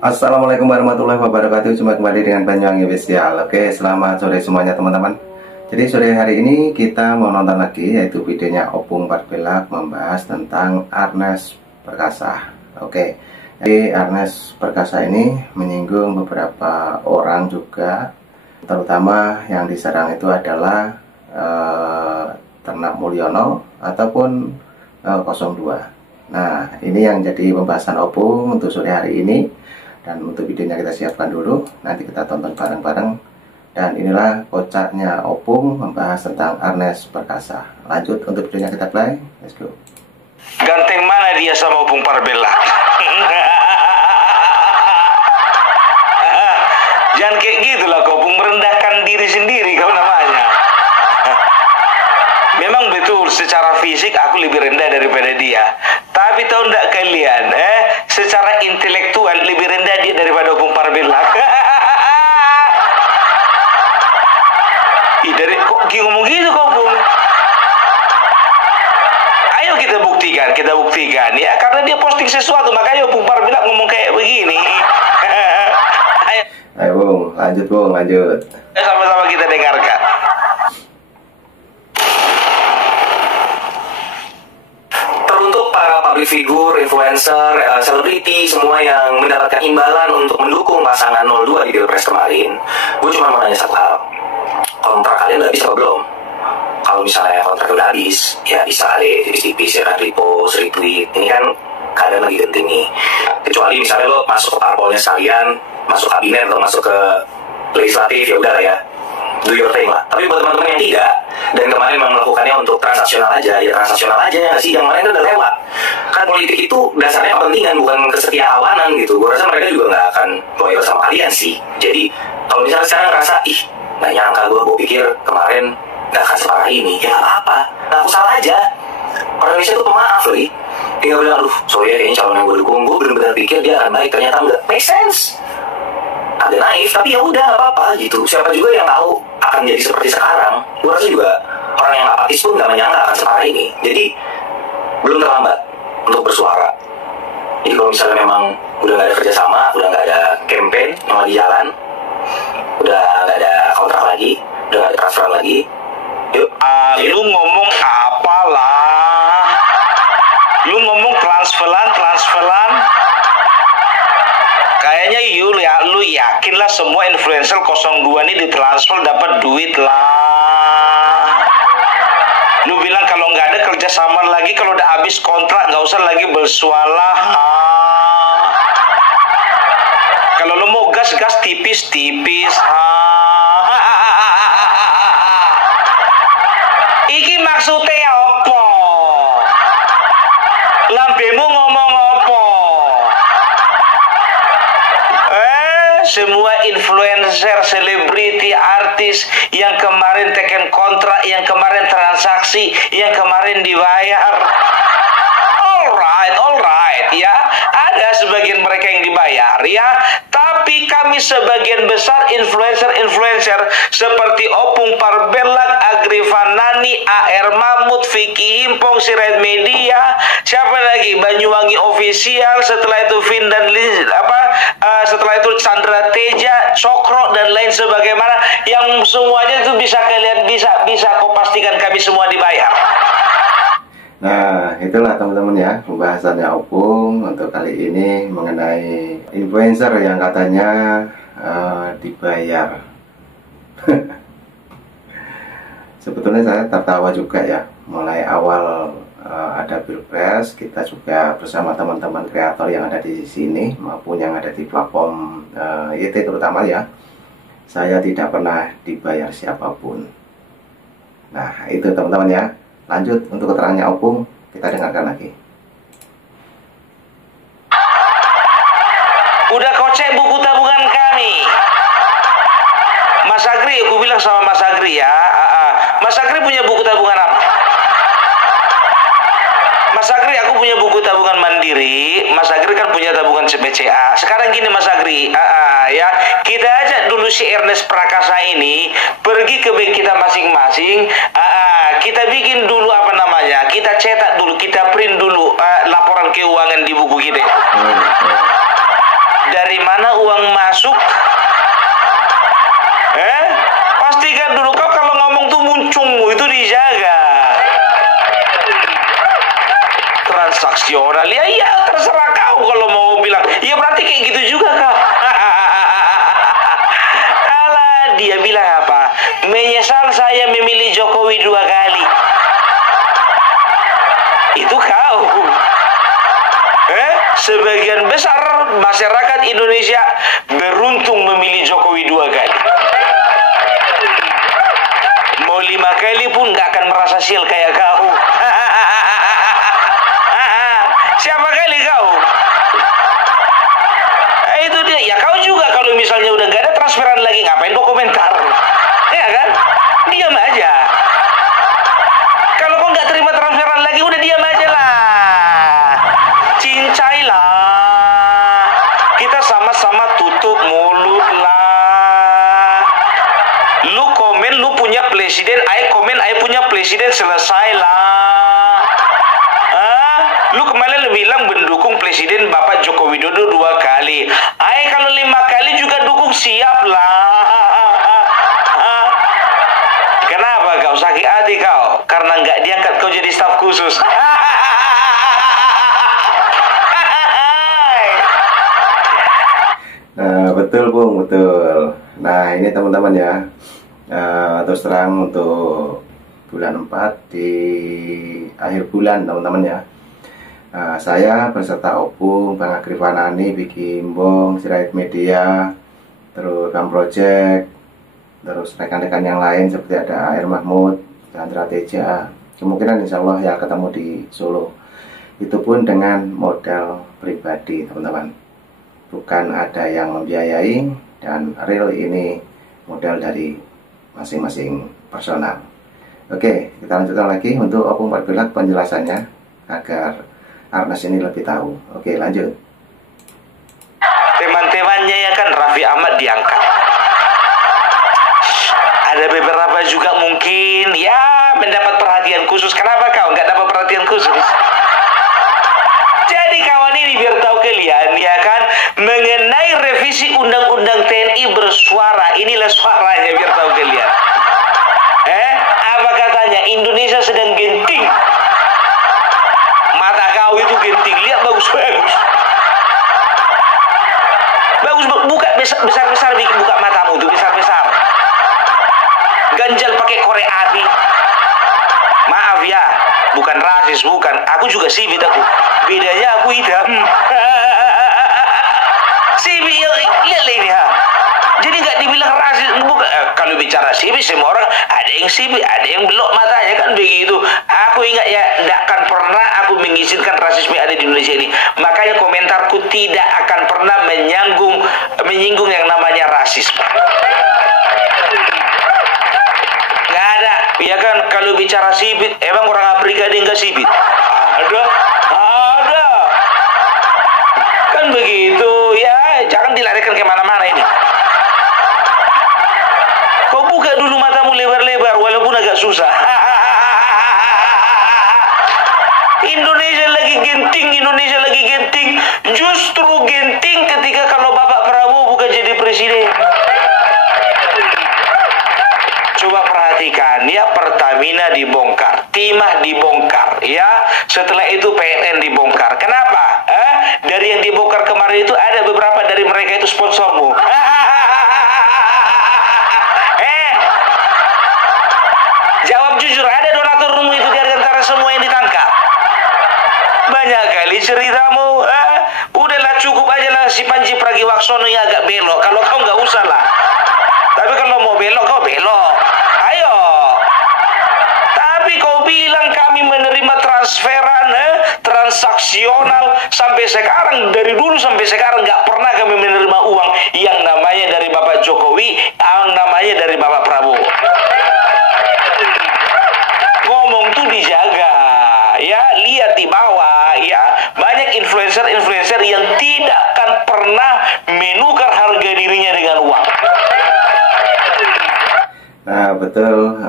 Assalamualaikum warahmatullahi wabarakatuh. Jumpa kembali dengan Banyuwangi Official. Oke, selamat sore semuanya teman-teman. Jadi sore hari ini kita mau nonton lagi, yaitu videonya Opung Parbelak membahas tentang Arnes Perkasa. Oke, jadi Arnes Perkasa ini menyinggung beberapa orang juga, terutama yang diserang itu adalah Ternak Mulyono ataupun 02. Nah, ini yang jadi pembahasan Opung untuk sore hari ini. Dan untuk videonya kita siapkan dulu, nanti kita tonton bareng-bareng. Dan inilah kocaknya Opung membahas tentang Arnes Perkasa. Lanjut untuk videonya kita play, let's go. Ganteng mana dia sama Opung Parbelak? Jangan kayak gitu lah kau, Opung merendahkan diri sendiri kau namanya. Memang betul secara fisik aku lebih rendah daripada dia. Tapi tahu enggak kalian, secara intelektual lebih rendah dia daripada Opung Parbelak. Ih, dari kok ngomong gitu kau, Opung? Ayo kita buktikan ya, karena dia posting sesuatu makanya Opung Parbelak ngomong kayak begini. Ayo Bung, lanjut. Sama-sama kita dengarkan. Public figure, influencer, selebriti, semua yang mendapatkan imbalan untuk mendukung pasangan 02 di Pilpres kemarin. Gue cuma mau nanya satu hal, kontrak kalian udah habis apa belum? Kalau misalnya kontrak udah habis, ya bisa deh tipis-tipis ya kan, repost, retweet. Ini kan keadaan lagi genting nih. Kecuali misalnya lo masuk ke parpolnya sekalian, masuk kabinet atau masuk ke legislatif, ya udah lah ya, do your thing lah. Tapi buat teman-teman yang tidak, dan kemarin melakukannya untuk transaksional aja ya nggak sih, yang lain kan udah lewat. Kan politik itu dasarnya kepentingan, bukan kesetiakawanan gitu. Gue rasa mereka juga nggak akan loyal sama kalian sih. Jadi kalau misalnya sekarang ngerasa nggak nyangka gue pikir kemarin nggak akan separah ini, ya nggak apa-apa, nggak aku salah aja. Orang Indonesia tuh pemaaf loh, tinggal bilang aduh sorry ya, kayaknya calon yang gue dukung gue benar-benar pikir dia akan baik, ternyata nggak. Make sense, ada naif, tapi ya udah nggak apa-apa gitu. Siapa juga yang tahu akan jadi seperti sekarang. Gue rasa juga orang yang apatis pun nggak menyangka akan separah ini. Jadi belum terlambat untuk bersuara. Jadi kalau misalnya memang udah nggak ada kerjasama, udah nggak ada campaign yang lagi jalan, udah nggak ada kontrak lagi, udah nggak ada transfer lagi, yuk. Lu ngomong apalah? Lu ngomong transferan? Kayaknya lu yakin lah semua influencer 02 ini ditransfer dapat duit lah. Lu bilang kalau nggak ada kerjasama lagi, kalau udah habis kontrak nggak usah lagi bersualah. Kalau lu mau gas tipis-tipis. Iki maksudnya apa? Lambemu ngomong apa? Semua influencer, selebriti, artis yang kemarin teken kontrak, yang kemarin transaksi, yang kemarin dibayar. Alright, ya. Ada sebagian mereka yang dibayar, ya. Tapi kami sebagian besar influencer seperti Opung Parbelak, Agrifanani, AR Mahmud, Vicky Himpong, Sirait Media, siapa lagi? Banyuwangi Official, setelah itu Vindan setelah itu Chandra Teja, Cokro dan lain sebagaimana, yang semuanya itu bisa kalian bisa kau pastikan kami semua dibayar. Nah, itulah teman-teman ya pembahasannya Opung untuk kali ini mengenai influencer yang katanya dibayar. Sebetulnya saya tertawa juga ya, mulai awal ada Pilpres, kita juga bersama teman-teman kreator yang ada di sini maupun yang ada di platform YT terutama ya, saya tidak pernah dibayar siapapun. Nah, itu teman-teman ya. Lanjut untuk keterangannya Opung, kita dengarkan lagi. Udah kau cek buku tabungan kami, Mas Agri. Aku bilang sama Mas Agri ya, Mas Agri punya buku tabungan apa? Mas Agri, aku punya buku tabungan mandiri. Mas Agri kan punya tabungan BCA. Sekarang gini Mas Agri, ya, kita ajak dulu si Ernest Prakasa ini pergi ke bank kita masing-masing. Kita bikin dulu apa namanya, kita cetak dulu, kita print dulu laporan keuangan di buku kita. Dari mana transaksional. Ya iya, terserah kau kalau mau bilang. Ya berarti kayak gitu juga kau. Alah, dia bilang apa? Menyesal saya memilih Jokowi 2 kali. Itu kau. Sebagian besar masyarakat Indonesia beruntung memilih Jokowi 2 kali. Mau 5 kali pun nggak akan merasa sial kayak kau. Siapa kali kau? Itu dia. Ya kau juga kalau misalnya udah nggak ada transferan lagi, ngapain kau komentar? Ya kan? Diam aja. Kalau kau nggak terima transferan lagi, udah diam aja lah. Cincailah. Kita sama-sama tutup mulut lah. Lu komen lu punya presiden, I komen I punya presiden, selesai lah. Lu kemarin bilang mendukung presiden Bapak Joko Widodo 2 kali. I kalau 5 kali juga dukung, siap lah. Kenapa kau sakit hati kau? Karena nggak diangkat kau jadi staf khusus. Betul Bung, betul. Nah ini teman-teman ya, terus terang untuk bulan 4 di akhir bulan teman-teman ya, saya berserta Opung, Bang Agrifanani, Biki Imbong, Sirait Media, terus Kam Project, terus rekan-rekan yang lain seperti ada Air Mahmud, Chandra Teja, kemungkinan insya Allah ya ketemu di Solo. Itu pun dengan modal pribadi teman-teman, bukan ada yang membiayai, dan real ini modal dari masing-masing personal. Oke, kita lanjutkan lagi untuk Opung Parbilak penjelasannya agar Arnas ini lebih tahu. Oke, lanjut. Teman-temannya ya kan, Raffi Ahmad diangkat. Ada beberapa juga mungkin ya mendapat perhatian khusus. Kenapa kau nggak dapat perhatian khusus? Jadi kawan ini biar tahu kalian ya kan, mengenai revisi undang-undang TNI bersuara, inilah suaranya biar tahu kalian. Apa katanya? Indonesia sedang genting. Mata kau itu genting, lihat bagus-bagus. Bagus, buka besar-besar, bikin buka matamu tuh besar-besar. Ganjal pakai korek api. Maaf ya, bukan rasis, bukan. Aku juga sipit aku. Bedanya aku hitam. Sipit, lihat ini ha. Jadi nggak dibilang rasis, bukan. Kalau bicara sipit, semua orang ada yang sipit, ada yang belok matanya kan begitu. Aku ingat ya, tidak akan pernah aku mengizinkan rasisme ada di Indonesia ini. Makanya komentarku tidak akan pernah menyinggung yang namanya rasisme. Nggak ada, ya kan? Kalau bicara sipit, emang orang Afrika ada yang nggak sipit? Ada. Kan begitu ya, jangan dilarikan kemana-mana ini. Kau buka dulu matamu lebar-lebar, walaupun agak susah. Indonesia lagi genting. Justru genting ketika kalau Bapak Prabowo bukan jadi presiden. Coba perhatikan ya, Pertamina dibongkar, Timah dibongkar ya, setelah itu PLN dibongkar. Kenapa? Dari yang dibongkar kemarin itu ada beberapa dari mereka itu sponsormu. Jawab jujur, ada donaturmu itu di antara semua yang ditangkap? Banyak kali ceritamu. Udahlah, cukup aja lah si Panji Pragiwaksono yang agak belok. Kalau kau nggak usah lah. Tapi kalau mau belok, kau belok. Ayo. Tapi kau bilang kami menerima transferan, transaksional sampai sekarang, dari dulu sampai sekarang nggak pernah kami menerima uang yang namanya dari Bapak Jokowi, yang namanya dari Bapak Prabowo. Ngomong tuh dijaga, ya, lihat di bawah, ya, banyak influencer yang tidak akan pernah menukar harga dirinya dengan uang. Nah betul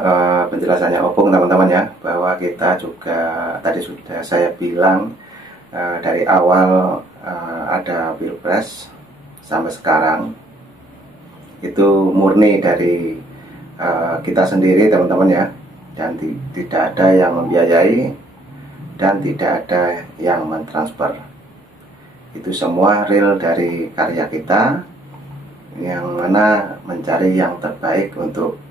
penjelasannya Opung teman-teman ya, bahwa kita juga tadi sudah saya bilang dari awal ada Pilpres sampai sekarang itu murni dari kita sendiri teman-teman ya, dan tidak ada yang membiayai dan tidak ada yang mentransfer. Itu semua real dari karya kita, yang mana mencari yang terbaik untuk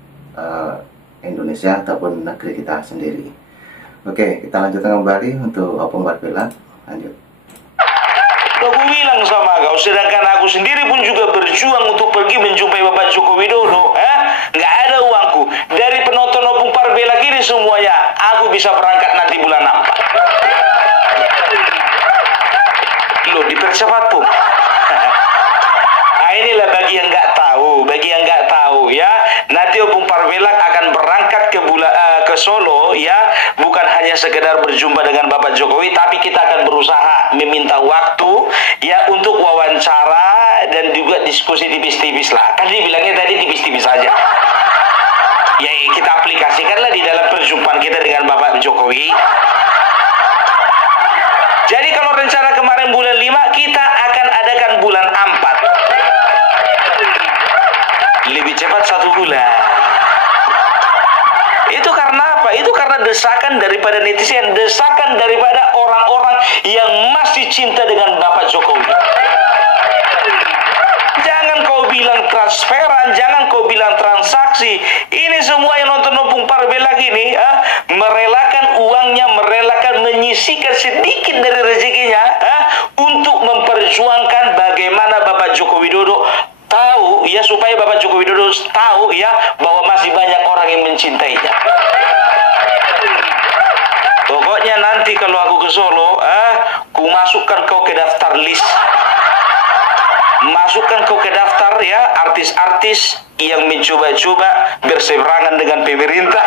Indonesia ataupun negeri kita sendiri. Oke, kita lanjutkan kembali untuk Opung Barbella. Lanjut. Aku bilang sama kau, sedangkan aku sendiri pun juga berjuang untuk pergi menjumpai Bapak Joko Widodo. Nggak ada uangku. Dari penonton Opung Barbella ini semuanya, aku bisa berangkat nanti bulan 4. Loh, dipercepat pun. Nah, inilah bagi yang nggak tahu, ya. Nanti Opung Barbella akan berangkat ke Solo, ya, bukan hanya sekedar berjumpa dengan Bapak Jokowi, tapi kita akan berusaha meminta waktu, ya, untuk wawancara dan juga diskusi tipis-tipis lah. Kan dibilangnya tadi tipis-tipis saja. Ya, kita aplikasikanlah di dalam perjumpaan kita dengan Bapak Jokowi. Jadi kalau rencana kemarin bulan 5, kita akan adakan bulan 4. Lebih cepat 1 bulan. Itu karena apa? Itu karena desakan daripada netizen, desakan daripada orang-orang yang masih cinta dengan Bapak Jokowi. Jangan kau bilang transferan, jangan kau bilang transaksi. Ini semua yang nonton Opung Barbella gini, merelakan uangnya, merelakan menyisihkan sedikit dari rezekinya, untuk memperjuangkan bagaimana Bapak Joko Widodo tahu, ya, supaya Bapak Joko Widodo tahu, ya, bahwa masih banyak orang yang mencintainya. Pokoknya nanti kalau aku ke Solo, ku masukkan kau ke daftar list. Masukkan kau ke daftar, ya, artis-artis yang mencoba-coba berseberangan dengan pemerintah.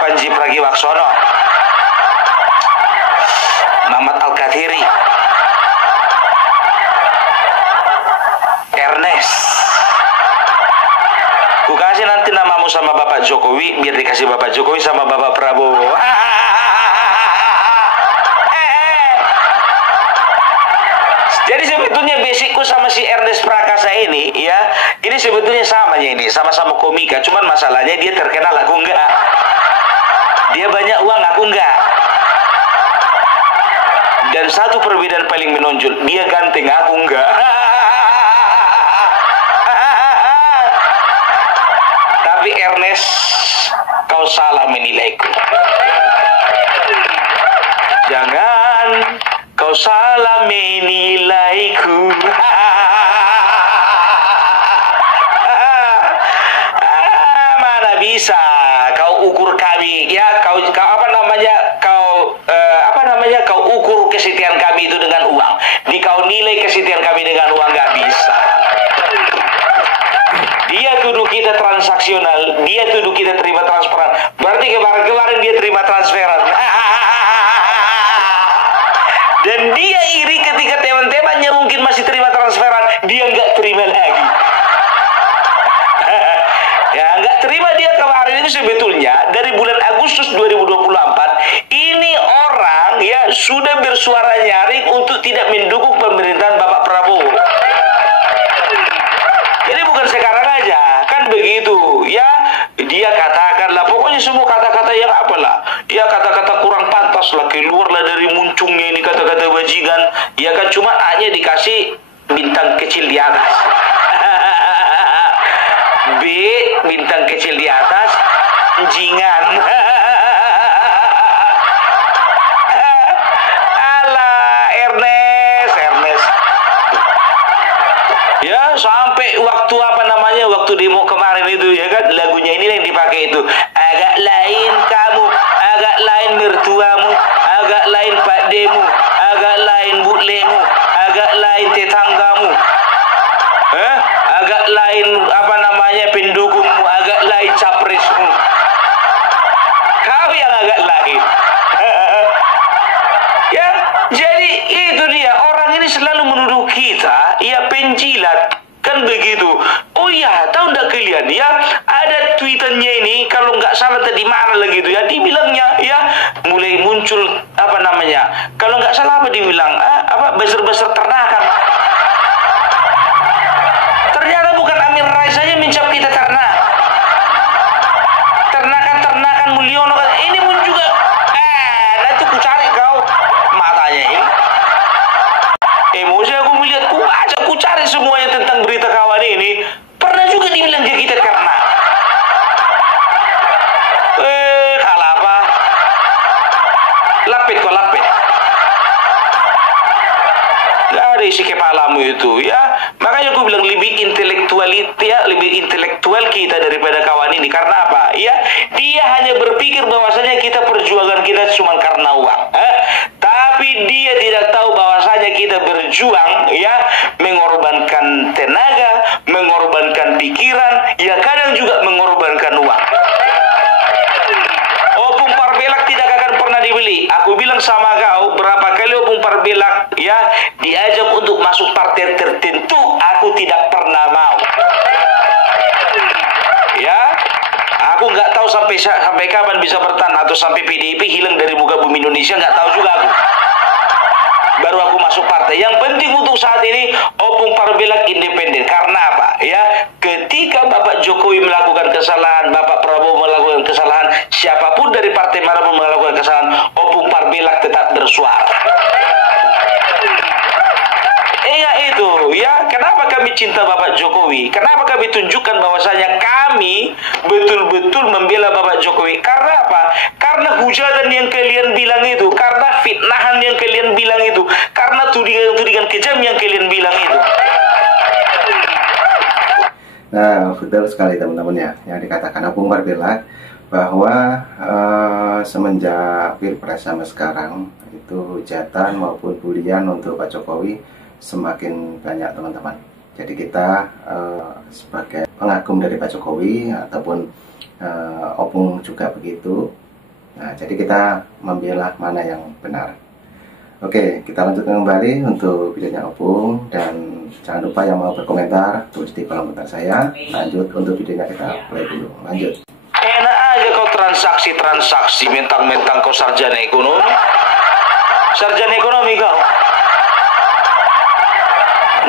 Panji Pragiwaksono, Muhammad Al-Kathiri, Ernest. Ku kasih nanti namamu sama Bapak Jokowi, biar dikasih Bapak Jokowi sama Bapak Prabowo. Jadi sebetulnya basicku sama si Ernest Prakasa ini, ya, ini sebetulnya samanya ini, sama-sama komika. Cuman masalahnya dia terkenal, aku enggak. Dia banyak uang, aku enggak. Dan satu perbedaan paling menonjol, dia ganteng, aku enggak. Tapi Ernest, kau salah menilaiku. Jangan kau salah menilaiku. Mana bisa kau ukur kami, ya, kau kau ukur kesetiaan kami itu dengan uang. Kau nilai kesetiaan kami dengan uang, nggak bisa. Dia tuduh kita transaksional, dia tuduh kita terima transferan. Berarti kemarin dia terima transferan. Dan dia iri ketika teman-temannya mungkin masih terima transferan, dia nggak terima lagi. Ya, nggak terima dia kemarin itu sebetulnya dari bulan Agustus 2024. Ini orang, ya, sudah bersuara nyaring untuk tidak mendukung pemerintahan Bapak Prabowo. Jadi bukan sekarang aja, kan begitu, ya. Dia katakanlah, pokoknya semua kata-kata yang apalah, ya, kata-kata kurang pantas lah, keluarlah dari muncungnya ini kata-kata bajingan, ya kan, cuma hanya dikasih bintang kecil di atas. B, bintang kecil di atas, jingan. Alah, Ernest. Ya, sampai waktu waktu demo kemarin itu, ya kan, lagunya ini yang dipakai itu. Agak lain kamu, agak lain mertuamu, agak lain pakdemu, agak lain butlemu, agak lain tetanggamu. Agak lain pendukungmu, agak lain capresmu. Kau yang agak lain. Ya, jadi itu dia, orang ini selalu menuduh kita, ya, penjilat, kan begitu. Oh iya, tahu nggak kalian, ya, ada tweetannya ini, kalau nggak salah tadi mana lagi itu, ya, dibilangnya, ya, mulai muncul kalau nggak salah dibilang buzzer-buzzer ternakan. Ternyata bukan Amin Rais saja mencap kita ternak kamu itu ya. Makanya aku bilang lebih intelektual kita daripada kawan ini. Karena apa? Ya, dia hanya berpikir bahwasanya kita perjuangan kita cuma karena uang. Tapi dia tidak tahu bahwasanya kita berjuang ya, mengorbankan tenaga, mengorbankan pikiran, ya kadang juga mengorbankan uang. Opung Parbelak tidak akan pernah dibeli. Aku bilang sama kau, berapa kali Opung Parbelak ya diajak untuk masuk partai tertentu, aku tidak pernah mau. Ya, aku nggak tahu sampai kapan bisa bertahan, atau sampai PDIP hilang dari muka bumi Indonesia, nggak tahu juga aku. Baru aku masuk partai. Yang penting untuk saat ini Opung Parbelak independen. Karena apa? Ya, ketika Bapak Jokowi melakukan kesalahan, Bapak Prabowo melakukan kesalahan, siapapun dari partai manapun melakukan kesalahan, Opung Parbelak tetap bersuara. Iya itu, ya. Kenapa kami cinta Bapak Jokowi? Kenapa kami tunjukkan bahwasanya kami betul-betul membela Bapak Jokowi? Karena apa? Karena hujatan yang kalian bilang itu, karena fitnahan yang kalian bilang itu, karena tudingan-tudingan kejam yang kalian bilang itu. Nah, betul sekali teman-teman ya, yang dikatakan Opung Parbelak bahwa semenjak Pilpres sampai sekarang itu hujatan maupun bulian untuk Pak Jokowi semakin banyak teman-teman. Jadi kita sebagai pengagum dari Pak Jokowi ataupun Opung juga begitu. Nah, jadi kita membela mana yang benar. Oke, kita lanjutkan kembali untuk videonya Opung, dan jangan lupa yang mau berkomentar tulis di kolom komentar saya. Lanjut untuk videonya, kita play dulu. Lanjut. Enak aja kau transaksi, mentang-mentang kau sarjana ekonomi. Sarjana ekonomi kau.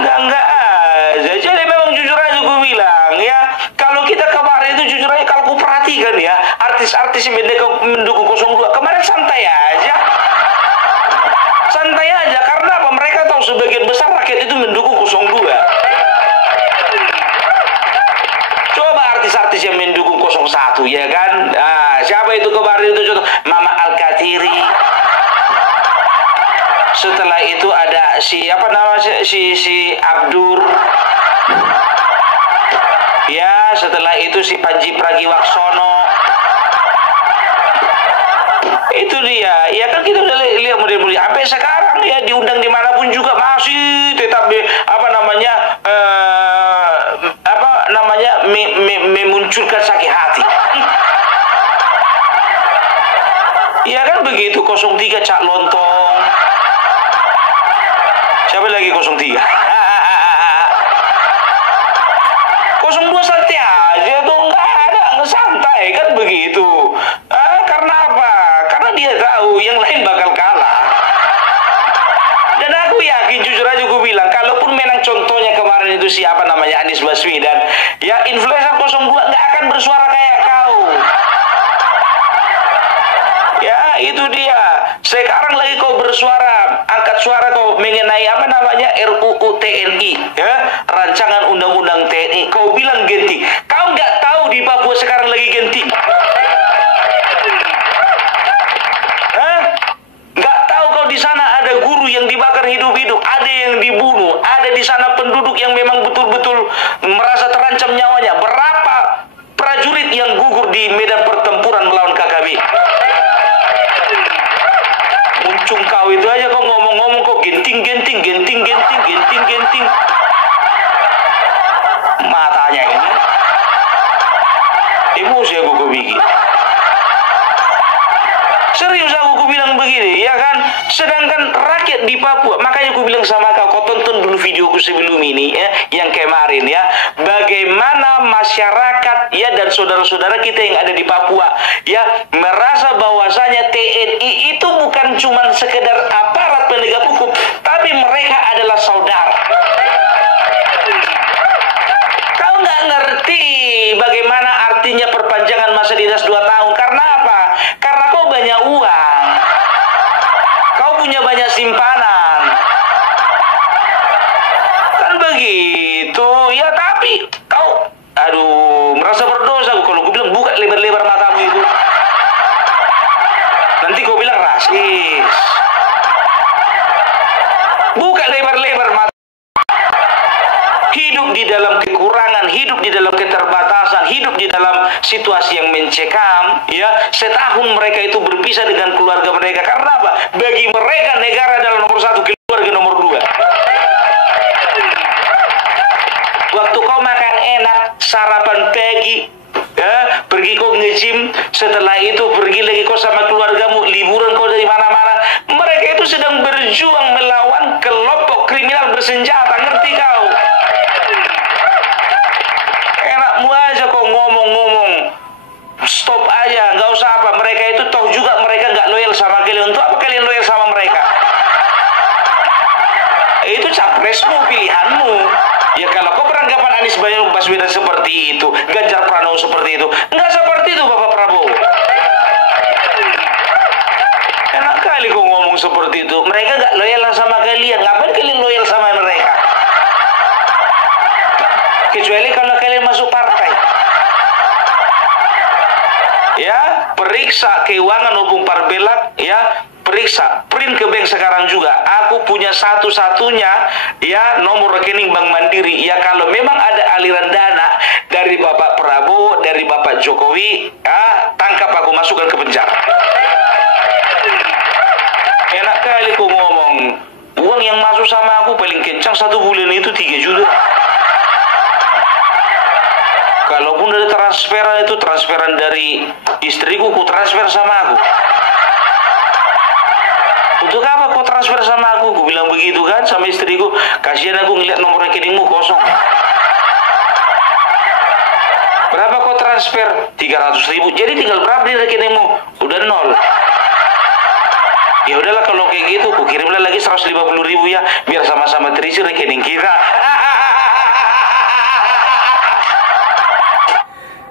Enggak aja. Jadi memang jujur aja gue bilang ya, kalau kita kemarin itu jujur aja, kalau gue perhatikan ya, artis-artis yang mendukung 02 kemarin santai aja. Santai aja, karena apa? Mereka tahu sebagian besar rakyat itu mendukung 02. Coba artis-artis yang mendukung 01 ya kan. Nah, siapa itu kemarin itu contoh? Mama Al-Katiri. Setelah itu ada siapa namanya, si Abdur. Ya, setelah itu si Panji Pragiwaksono. Itu dia. Ya kan kita udah lihat model-model sampai sekarang ya, diundang dimanapun juga masih tetap memunculkan sakit hati. Ya kan begitu. 03 Cak Lontong. Siapa lagi 03? 02 santai aja tuh, nggak santai kan begitu. Karena apa? Karena dia tahu yang lain bakal kalah. Dan aku yakin, jujur aja gue bilang, kalaupun memang contohnya kemarin itu siapa namanya Anies Baswedan, ya influencer 02 nggak akan bersuara kayak kau. Ya itu dia. Sekarang lagi kau bersuara, angkat suara kau mengenai apa namanya RUU TNI, ya, rancangan undang-undang TNI. Kau bilang genting. Kau nggak tahu di Papua sekarang lagi genting. Nggak tahu kau di sana ada guru yang dibakar hidup-hidup, ada yang dibunuh, ada di sana penduduk yang memang betul-betul merasa terancam nyawanya. Berapa prajurit yang gugur di medan pertempuran melawan KKB? Muncung kau itu aja kau ngomong-ngomong kau genting. Matanya ini emosi aku bikin. Serius aku bilang begini, ya kan? Sedangkan rakyat di Papua, makanya aku bilang sama kau tonton dulu videoku sebelum ini ya, yang kemarin ya, bagaimana masyarakat ya dan saudara-saudara kita yang ada di Papua ya merasa bahwasanya TNI itu bukan cuma sekedar aparat penegak hukum, tapi mereka adalah saudara. Kau nggak ngerti bagaimana artinya perpanjangan masa dinas 2 tahun. Karena apa? Karena kau banyak uang, kau punya banyak simpanan, kan begitu ya. Tapi kau merasa berdosa. Kalau kau bilang buka lebar-lebar matamu itu, nanti kau bilang rasis. Buka lebar-lebar mata. di dalam situasi yang mencekam, ya. Setahun mereka itu berpisah dengan keluarga mereka. Karena apa? Bagi mereka negara adalah nomor satu, keluarga nomor dua. Waktu kau makan enak, sarapan pagi, ya, pergi kau nge-gym, setelah itu pergi lagi kau sama keluargamu, liburan kau dari mana-mana. Mereka itu sedang berjuang melawan kelompok kriminal bersenjata, ngerti kau? Enakmu aja kau ngomong-ngomong, stop aja, nggak usah apa. Mereka itu tahu juga mereka nggak loyal sama kalian. Untuk apa kalian loyal sama mereka? Itu capresmu, pilihanmu. Ya kalau kau beranggapan Anies Baswedan seperti itu, Ganjar Pranowo seperti itu, nggak seperti itu Bapak Prabowo. Enak kali kau ngomong seperti itu. Mereka nggak loyal sama kalian. Ngapain kalian loyal sama mereka? Kecuali kalau kalian masuk partai. Ya, periksa keuangan Opung Parbelak, ya. Periksa, print ke bank sekarang juga. Aku punya satu-satunya, ya, nomor rekening Bank Mandiri. Ya, kalau memang ada aliran dana dari Bapak Prabowo, dari Bapak Jokowi, ya, tangkap aku, masukkan ke penjara. Enak kali kau ngomong. Uang yang masuk sama aku paling kencang 1 bulan itu 3 juta. Kalaupun ada transferan itu transferan dari istriku, ku transfer sama aku. Untuk apa kau transfer sama aku? Aku bilang begitu kan sama istriku. Kasihan aku ngeliat nomor rekeningmu kosong. Berapa kau transfer? 300.000. Jadi tinggal berapa di rekeningmu? Udah 0. Ya udahlah kalau kayak gitu, ku kirimlah lagi 150.000 ya, biar sama-sama terisi rekening kita.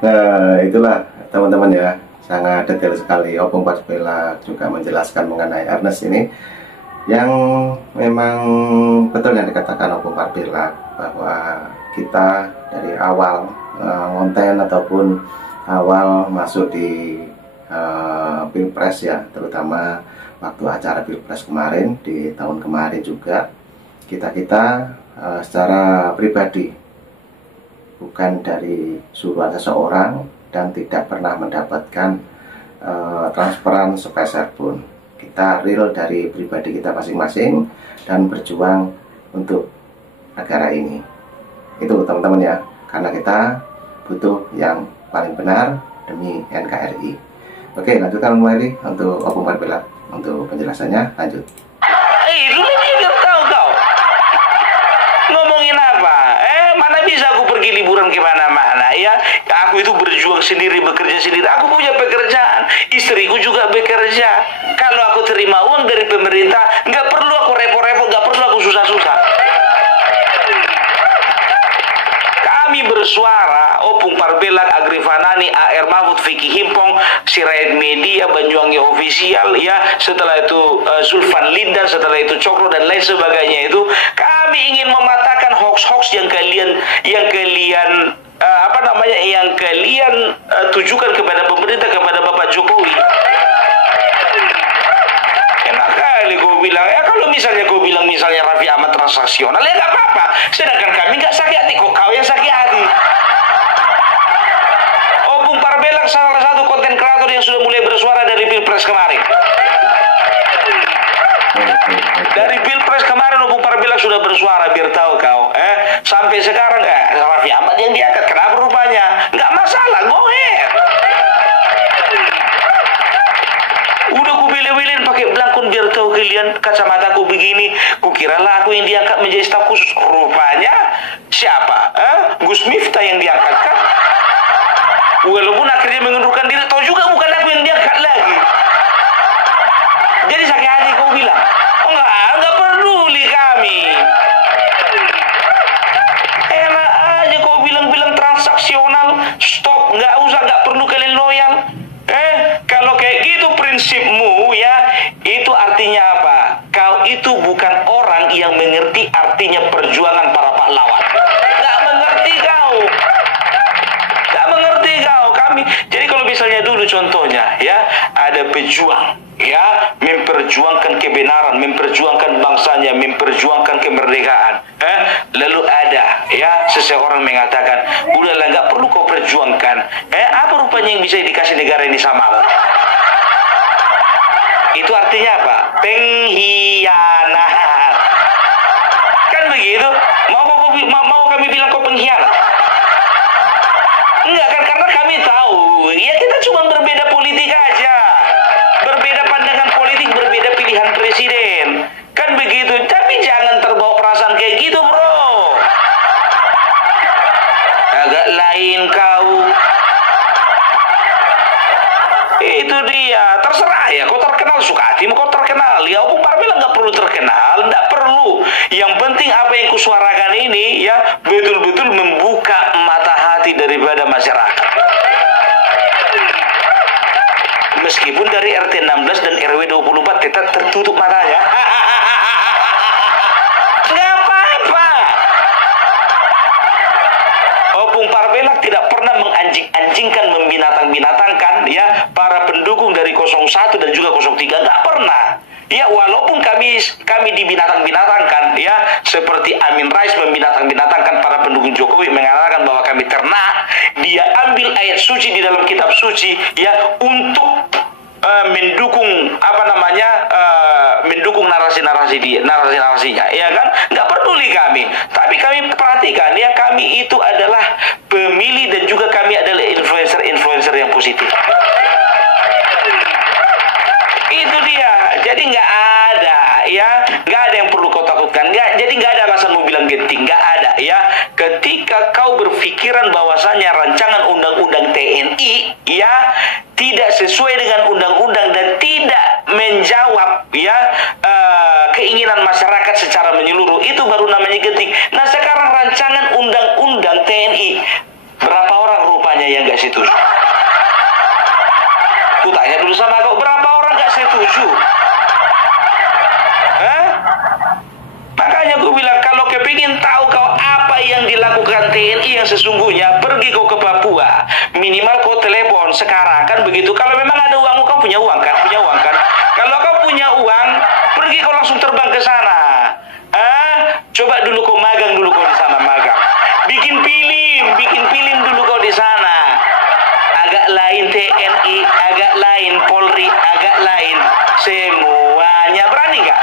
Nah, itulah teman-teman ya. Sangat detail sekali Opung Parbelak juga menjelaskan mengenai Ernest ini, yang memang betul yang dikatakan Opung Parbelak bahwa kita dari awal konten ataupun awal masuk di Pilpres ya, terutama waktu acara Pilpres kemarin di tahun kemarin juga, kita secara pribadi, bukan dari suruhan seseorang dan tidak pernah mendapatkan transferan sepeser pun. Kita real dari pribadi kita masing-masing dan berjuang untuk negara ini. Itu teman-teman ya, karena kita butuh yang paling benar demi NKRI. Oke, lanjutkan mulai untuk Opung Parbelak untuk penjelasannya. Lanjut. Lu biar tahu kau ngomongin apa? Mana bisa aku pergi liburan kemana-mana ya? Aku itu berjuang sendiri, bekerja sendiri. Aku punya pekerjaan, istriku juga bekerja. Kalau aku terima uang dari pemerintah, nggak perlu aku repot-repot, nggak perlu aku susah-susah. Kami bersuara, Opung Parbelak, Agrifanani, AR Mahfud, Vicky Himpong, Sirait Media, Banyuwangi Official, ya, setelah itu Zulfan Lindan, setelah itu Cokro dan lain sebagainya itu, kami ingin mematahkan hoax-hoax yang kalian tujukan kepada pemerintah, kepada Bapak Jokowi. Enak kali gue bilang, ya kalau misalnya gue bilang misalnya Raffi Ahmad transaksional, ya nggak apa-apa. Sedangkan kami nggak sakit hati, kok kau yang sakit hati. Opung Parbelak salah satu konten kreator yang sudah mulai bersuara dari Pilpres kemarin. Dari Pilpres kemarin Opung Parbelak sudah bersuara, biar tahu kau. Sampai sekarang Raffi Ahmad yang diangkat, kenapa rupanya? Nggak masalah, go ahead. Udah ku pilih-pilihin pakai belangkon biar tahu kalian kacamataku begini. Kukiralah aku yang diangkat menjadi staf khusus. Rupanya siapa? Gus Miftah yang diangkat kan? Walaupun akhirnya mengundurkan diri, tahu juga bukan aku yang diangkat lagi. Jadi sakit hati kau bilang, oh enggak peduli kami. Enak aja kau bilang-bilang transaksional, stop, nggak perlu kalian loyal. Kalau kayak gitu prinsipmu ya, itu artinya apa? Kau itu bukan orang yang mengerti artinya perjuangan para pahlawan. Nggak mengerti kau. Kami, jadi kalau misalnya dulu contohnya ya, ada pejuang ya, memperjuangkan kebenaran, memperjuangkan bangsanya, memperjuangkan kemerdekaan. Lalu ada ya seseorang mengatakan, udahlah nggak perlu kau perjuangkan. Apa rupanya yang bisa dikasih negara ini samamu? Itu artinya apa? Pengkhianat. Kan begitu? Mau kami bilang kau pengkhianat? Enggak kan, karena kami tahu ya kita cuma berbeda politik aja, berbeda pandangan politik, berbeda pilihan presiden, kan begitu. Tapi jangan terbawa perasaan kayak gitu, bro. Agak lain kau. Itu dia, terserah ya. Kau terkenal suka hatimu, kau terkenal. Ya Opung Parbela nggak perlu terkenal, nggak perlu. Yang penting apa yang kusuarakan ini ya betul-betul membuka mata hati daripada masyarakat. Meskipun dari RT 16 dan RW 24 tetap tertutup matanya. Nggak apa-apa. Opung Parbela tidak pernah menganjing-anjingkan, membinatang-binatangkan ya para pendukung dari 01 dan juga 03, nggak pernah. Ya walaupun kami dibinatang-binatangkan ya, seperti Amin Rais membinatang-binatangkan para pendukung Jokowi, mengatakan bahwa kami ternak, dia ambil ayat suci di dalam kitab suci ya untuk mendukung mendukung narasinya ya kan, nggak peduli kami. Tapi kami perhatikan ya, kami itu adalah pemilih dan juga kami adalah influencer yang positif. Itu dia. Jadi nggak ada ya, nggak ada yang perlu kau takutkan. Jadi nggak ada alasan mau bilang genting, nggak ada ya. Ketika kau berpikiran bahwasanya rancangan undang-undang TNI ya tidak sesuai dengan undang-undang dan tidak menjawab ya keinginan masyarakat secara menyeluruh, itu baru namanya genting. Nah sekarang rancangan undang-undang TNI, berapa orang rupanya yang nggak setuju? Ku tanya dulu sama kau, berapa orang nggak setuju? Makanya gue bilang, kalau kepingin tahu kau apa yang dilakukan TNI yang sesungguhnya, pergi kau ke Papua, minimal kau telepon sekarang kan begitu. Kalau memang ada uangmu, kau punya uang kan? Kalau kau punya uang, pergi kau langsung terbang ke sana. Coba dulu kau magang dulu kau di sana, magang. Bikin film dulu kau di sana. Agak lain TNI, agak lain Polri, agak lain semuanya. Berani nggak?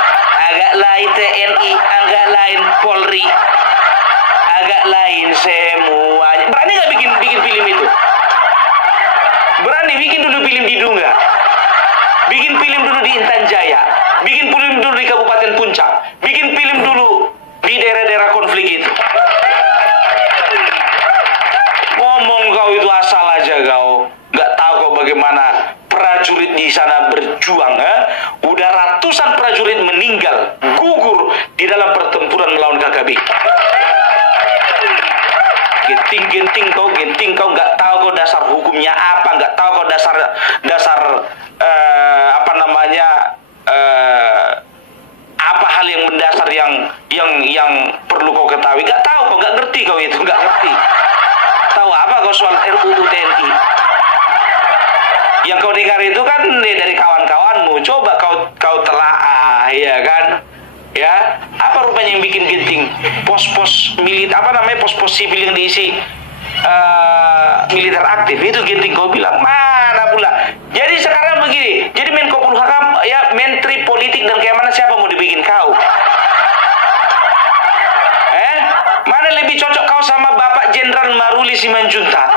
Agak lain TNI, agak lain Polri, agak lain semuanya. Berani nggak bikin film itu? Berani bikin dulu film di Dunga, bikin film dulu di Intan Jaya, bikin film dulu di Kabupaten Puncak, bikin film dulu di daerah-daerah konflik itu. Ngomong kau itu asal aja kau, nggak tahu kau bagaimana prajurit di sana berjuang. Udah ratusan prajurit meninggal, gugur di dalam pertempuran melawan KKB. Genting kau nggak tahu kau dasar hukumnya apa, nggak tahu kau dasar apa hal yang mendasar yang perlu kau ketahui. Nggak tahu kau, nggak ngerti kau itu, nggak ngerti. Tahu apa kau soal RUU TNI? Yang kau dengar itu kan dari kawan-kawanmu. Coba kau telaah, ya kan? Ya, apa rupanya yang bikin genting? Pos-pos pos-pos sipil yang diisi militer aktif itu genting kau bilang. Mana pula? Jadi sekarang begini. Jadi Menko Polhukam ya, Menteri Politik dan Keamanan, siapa mau dibikin kau? Mana lebih cocok kau sama Bapak Jenderal Maruli Simanjuntak?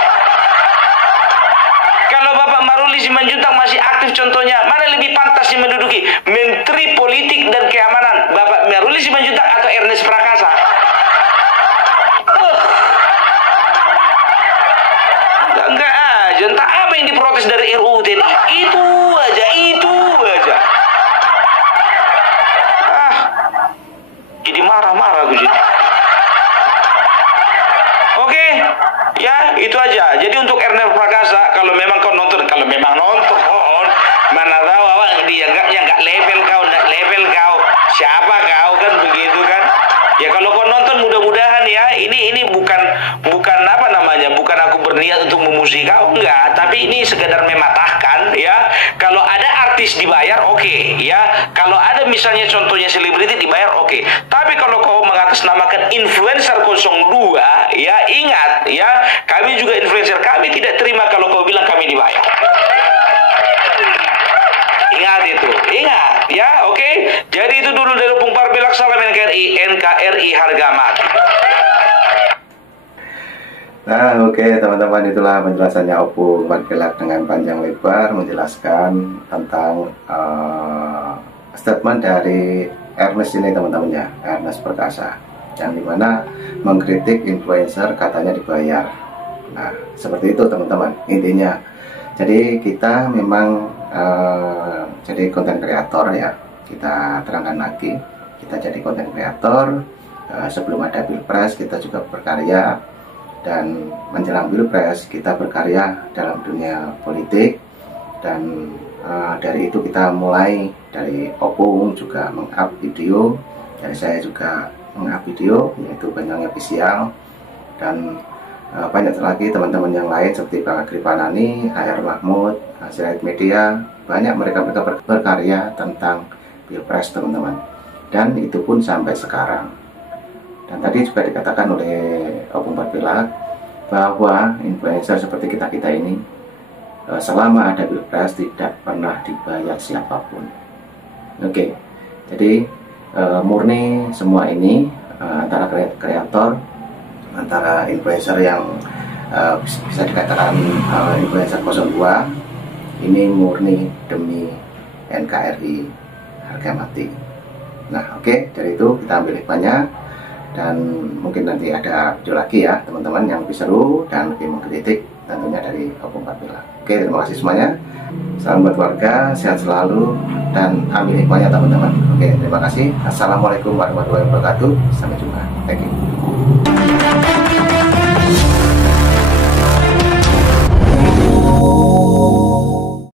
Kalau Bapak Maruli Simanjuntak masih aktif contohnya, mana lebih pantas yang menduduki Menteri Politik dan Keamanan, Bapak Maruli Simanjuntak atau Ernest Prakasa? Enggak aja, entah apa yang diprotes dari RUU TNI, itu aja. Jadi marah-marah gue jadi. Oke, ya itu aja. Jadi untuk Ernest Prakasa, kalau memang nonton, mana tahu awak dia nggak level kau, siapa kau kan begitu kan? Ya kalau kau nonton mudah-mudahan ya, ini bukan bukan aku berniat untuk memusuhi kau, enggak, tapi ini sekedar mematahkan ya. Kalau ada artis dibayar, oke, ya. Kalau ada misalnya contohnya selebriti dibayar, oke. Tapi kalau kau mengatasnamakan influencer 02, ya, ingat ya, kami juga influencer, kami tidak terima kalau kau bilang kami dibayar. Ingat itu, ingat ya, oke. Jadi itu dulu dari Opung Parpelak. Salam NKRI, NKRI harga mati. Nah, oke teman-teman, itulah penjelasannya Opung Parpelak dengan panjang lebar menjelaskan tentang statement dari Ernest ini teman-teman ya, Ernest Perkasa, yang dimana mengkritik influencer katanya dibayar. Nah, seperti itu teman-teman intinya. Jadi kita memang jadi konten kreator ya, kita terangkan lagi, kita jadi konten kreator. Sebelum ada Pilpres kita juga berkarya, dan menjelang Pilpres kita berkarya dalam dunia politik. Dan dari itu kita mulai, dari Opung juga meng-up video, dari saya juga meng-up video, yaitu Banyuwangi Official, dan banyak lagi teman-teman yang lain seperti Bang Agri Panani, AR Mahmud, Sirait Media. Banyak mereka berkarya tentang Pilpres teman-teman, dan itu pun sampai sekarang. Dan tadi juga dikatakan oleh Opung Parpelak bahwa influencer seperti kita-kita ini selama ada Pilpres tidak pernah dibayar siapapun. Oke, jadi murni semua ini antara kreator, antara influencer yang bisa dikatakan influencer 02, ini murni demi NKRI harga mati. Nah, oke, dari itu kita ambil hikmahnya, dan mungkin nanti ada video lagi ya teman-teman yang lebih seru dan lebih mengkritik tentunya dari Opung Parpelak. Oke, terima kasih semuanya. Salam buat keluarga, sehat selalu, dan ambil hikmahnya teman-teman. Oke, terima kasih. Assalamualaikum warahmatullahi wabarakatuh. Sampai jumpa. Thank you.